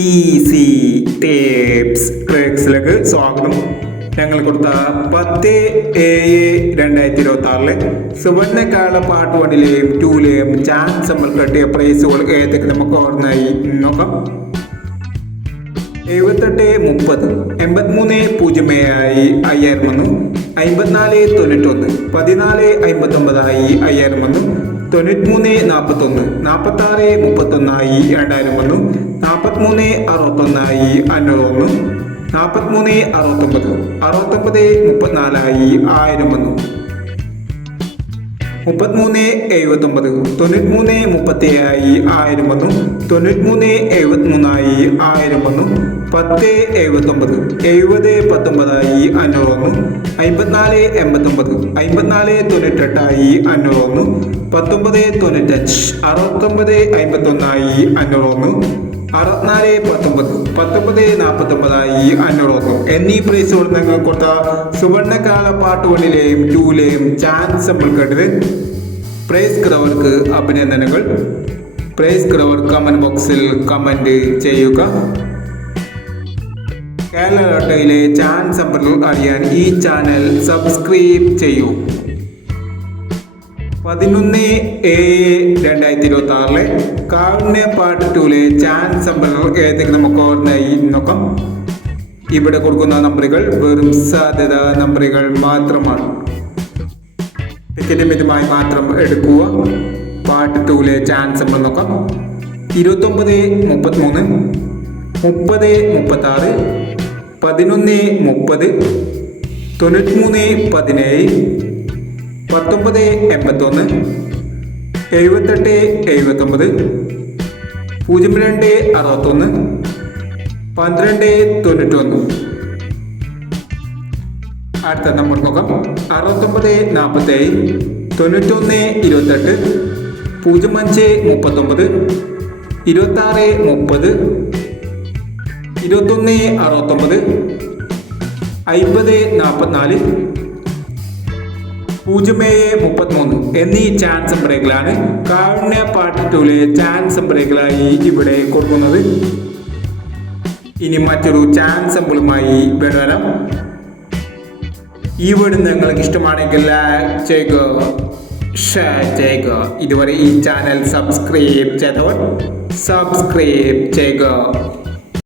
Easy tips ട്രിക്സിലേക്ക് സ്വാഗതം. ഞങ്ങൾ കൊടുത്ത 10/7/2026 സുവർണകാല പാർട്ട് 1ലെയും 2ലെയും ചാൻസ് നമ്മൾ കെട്ടിയ പ്രൈസുകൾ ഏതൊക്കെ നമുക്ക് ഓർമ്മയായി നോക്കാം. 78-30 83-07 5000 വന്നു. 54-91 14-59 5000 വന്നു. 93-41 46-31 2000 വന്നു. 43-61 500 വന്നു. 43-69 69-34 1000 വന്നു. 33-79 93-37 1000 വന്നു. 93-73 1000 വന്നു. 10-79 70-19 500 വന്നു. 54-89 54-98 500 വന്നു. 19-95 69-51 500 വന്നു. 64-19 19-49 500 വന്നു എന്നീ പ്രൈസുകൾ നിങ്ങൾ കൊടുത്ത സുവർണകാല പാർട്ട് 1ലെയും 2ലെയും ചാൻസ് നമ്മൾ കേട്ടത്. പ്രൈസ് കിടവർക്ക് അഭിനന്ദനങ്ങൾ. പ്രൈസ് കിടവർ കമന്റ് ബോക്സിൽ കമന്റ് ചെയ്യുക. കേരള ലോട്ടറിയിലെ ചാൻസ് നമ്പറുകൾ അറിയാൻ ഈ ചാനൽ സബ്സ്ക്രൈബ് ചെയ്യൂ. 11/7/2026 കാരുണ്യ പാർട്ട് 2ലെ ചാൻസ് നമ്പറുകൾ ഏതൊക്കെ നമുക്ക് ഓർമ്മയായി നോക്കാം. ഇവിടെ കൊടുക്കുന്ന നമ്പറുകൾ വെറും സാധ്യത നമ്പറുകൾ മാത്രമാണ്. ടിക്കറ്റ് മിതമായി മാത്രം എടുക്കുക. പാർട്ട് 2ലെ ചാൻസ് നമ്പർ നോക്കാം. 29-33 30-36 11-30 93-17 19-81 78-79 02-61 12-91. അടുത്ത നമ്പർ നോക്കാം. 69-47 91-28 05-39 26-30 21-69 50-44 0-33 എന്നീ ചാൻസ് നമ്പറുകളാണ് കാരുണ്യ പാർട്ട് 2ലെ ചാൻസ് നമ്പറുകളായി ഇവിടെ കൊടുക്കുന്നത്. ഇനി മറ്റൊരു ചാൻസ് നമ്പറുമായി വരാം. ഈ വീഡിയോ നിങ്ങൾക്ക് ഇഷ്ടമാണെങ്കിൽ ലൈക്ക് ചെയ്യുക, ഷെയർ ചെയ്യുക. ഇതുവരെ ഈ ചാനൽ സബ്സ്ക്രൈബ് ചെയ്തവർ സബ്സ്ക്രൈബ് ചെയ്യുക.